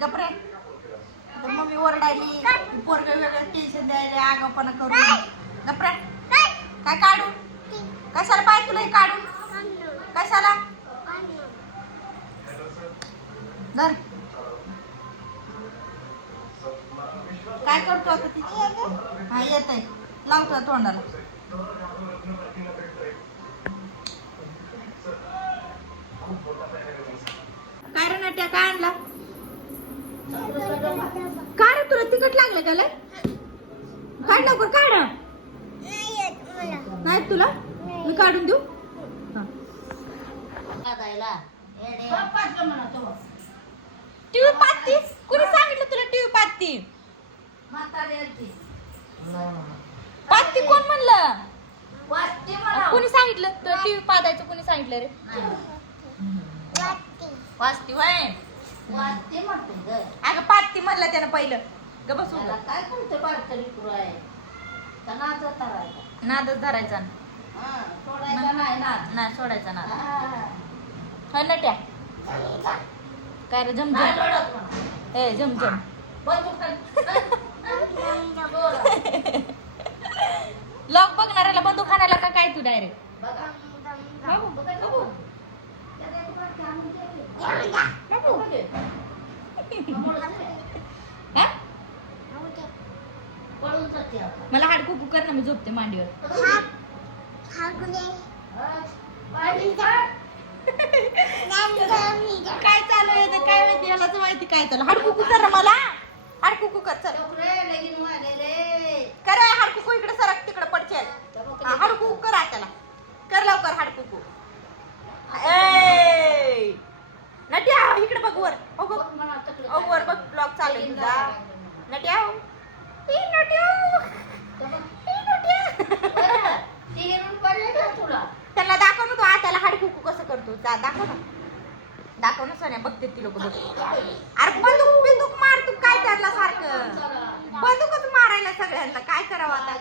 गपरे तर मम्मी ओरडायली पोरग वेगळं टेन्शन द्यायला आगापणा करून गपरे काय? काढू? कशाला पाय तुला काढून कशाला? धर. काय करतो आता ती? हा येत आहे लावतो तोंडाला. काय रे नाट्या काय आणला काय रे तुला तिकट लागलं का लय काढ लवकर काढ. नाही तुला? मी काढून देऊ? हा. टीव्ही पाहती? कुणी सांगितलं तुला टीव्ही पाहती? पाहती कोण म्हणलं? कुणी सांगितलं तुला टीव्ही पाहायचं कुणी सांगितलं रे? वाचती वय. अगं पाहती म्हणलं त्यानं पहिलं. ग बसू. काय करते बारकरी पुरं आहे का नादच धरायचा हा, सोडायचा नाही नाही सोडायचा नाद हा. हा नट्या काय रे नाही झमझम रडत म्हणा. ए झमझम. लॉक बघणाऱ्याला बंदूक हाणायला का काय तू डायरेक्ट बघा. बघा. त्याला एक बार. हा पळून जाते आता. मला हाडकुकू कर ना मी झोपते मांडीवर. हा. बाई. काय चालू आहे ते काय माहिती? यालाच माहिती काय चालू हाडकुकू कर ना मला. हाडकुकू कर चल. डोकरे लगीन वाले रे. कर हाडकुकू इकडे सरक तिकडे पडचेल. हा, हाडकुकू कर त्याला कर लवकर हाडकुकू ए! नट्या इकडे बघ वर. हो बघ वर बघ ब्लॉग चालू आहे तुझा. हो. ई, नट्या तर बघ. ई, नट्या. बरं, ती हिरून पडले का तुला. त्यांना दाखव ना तू आत्याला हाडकुकू कसं करतो. जा दाखव ना. दाखव ना सोन्या बघते ती लोक अरे बंदूक बिंदूक मार तू काय करला सारखं? बंदूकच मारायला सगळ्यांना. काय करावं आता?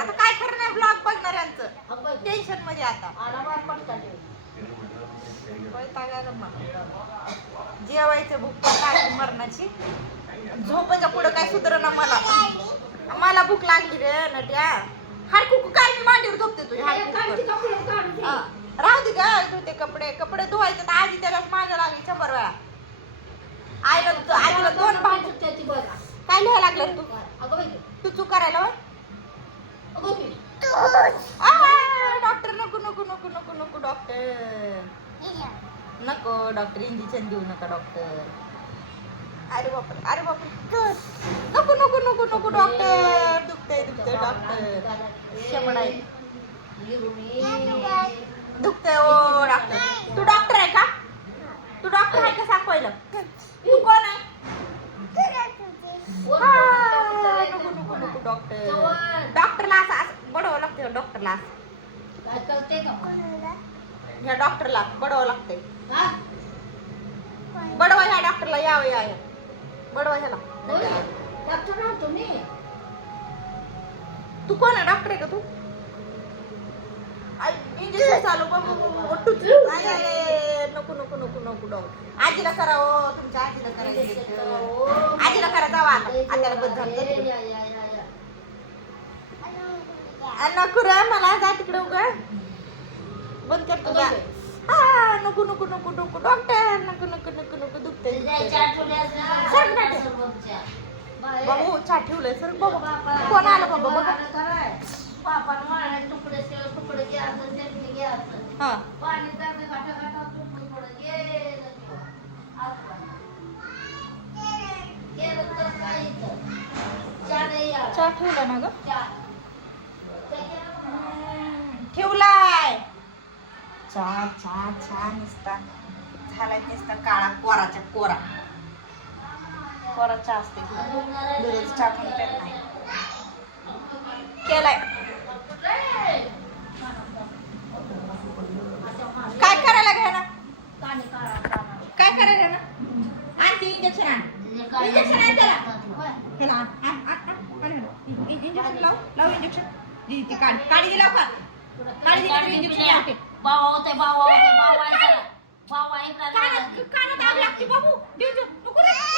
आता काय नाही ब्लॉग बघणाऱ्यांचं. टेन्शनमध्ये आता. जेवायचं भूक मरणाची. झोपायच्या पुढं काय सुधरना मला. मला भूक लागली रे नट्या. हाडकुकू काय मी मांडीवर झोपते तुझी हाडकुकू. राहू दे ग तू ते कपडे. कपडे धुवायचे तर आजी त्यालाच मागं लागली शंभर वेळा. आईला तू- आजीला दोन भांड. काय लिहायला लागलं तू? तू चूक करायला डॉक्टर नको नको नको नको नको डॉक्टर. नको डॉक्टर. इंजेक्शन देऊ नका डॉक्टर. अरे बापरे अरे बापरे. नको नको नको नको डॉक्टर दुखतंय दुखतंय डॉक्टर शेमड आहे. दुखतंय हो, ओ डॉक्टर तू डॉक्टर आहे का? तू डॉक्टर आहे का सांग पहिलं. तू कोण आहे? नको नको नको डॉक्टर डॉक्टरला असं असं बडवावं लागतं डॉक्टरला हो, असं. ह्या डॉक्टरला बडवावं लागतंय. बडवा ह्या डॉक्टरला यावं या. बडवा ह्याला. तू कोण आहे? डॉक्टर आहे का तू? इंजेक्शन चालू बघ, टुच. नको नको नको नको डॉक्टर आजीला करा हो तुमच्या आजीला करा injection. आजीला करा जावा आता. आत्याला बस झालं नको रे मला जा तिकडे उगा. बंद कर तुझा. हा नको नको नको नको डॉक्टर नको नको नको नको दुखतंय बाबू चहा ठेवलंय सर. बाबा कोण आलं बाबा बघा. हा. चहा ठेवला ना ग. ठेवलाय. चहा चहा चहा निसता. झालाय निसता काळा कोराच्या कोरा कोरा चहा असते दुधाचा चहा पण नाही. केलाय. काय करायला घ्या ना. काय करायला ना आणते इंजेक्शन आण. इंजेक्शन आहे त्याला. त्याला आण, आण, आण, आण, आण, आण. इंजेक्शन लाव लाव इंजेक्शन दी ती काढ काढी दिला का काढी दिली इंजेक्शन लावते बावा होते बावा होते आहे इकडं कानात आग लागते बाबू देऊ नको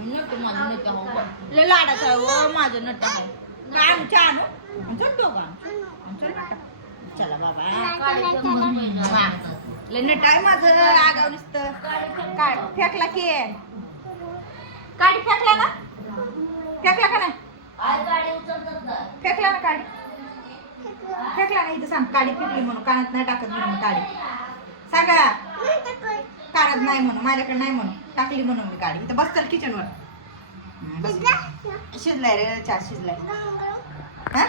नट माझं नट हो लय लाडाचं आहे हो माझं नट हो काय आमच्या आणू? चल दोघं चल नट. चला बाबा. लय नट आहे माझं आगाव नुसतं. काय? फेकला की. काडी फेकला ना? फेकला का नाही? फेकला ना काडी फेकला ना इथं सांग. काडी फेकली म्हणून. कानात नाही टाकत म्हणून काडी सांगा. कानात नाही म्हणून माझ्याकडे नाही म्हणून. टाकली म्हणून मी काडी इथं बसतात किचनवर शिजलाय रे चहा शिजलाय. हा?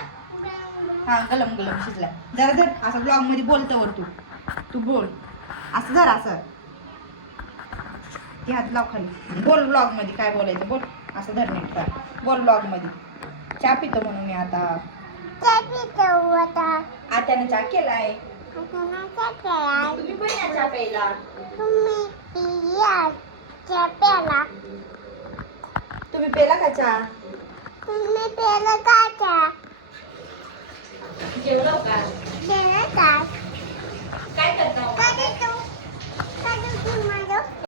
हा गलम गलम शिजलाय. जरा धर असं ब्लॉगमध्ये बोलतो वर तू. तू बोल. असं धर असं. ती हात लाव खाली. बोल ब्लॉगमध्ये काय बोलायचं बोल. असं धर नीट कर बोल ब्लॉगमध्ये. चहा पितो म्हणून मी आता. आत्यानं चहा केलाय. तुम्ही पण या चहा? प्यायला तुम्ही पेला का चहा? जेवलो का?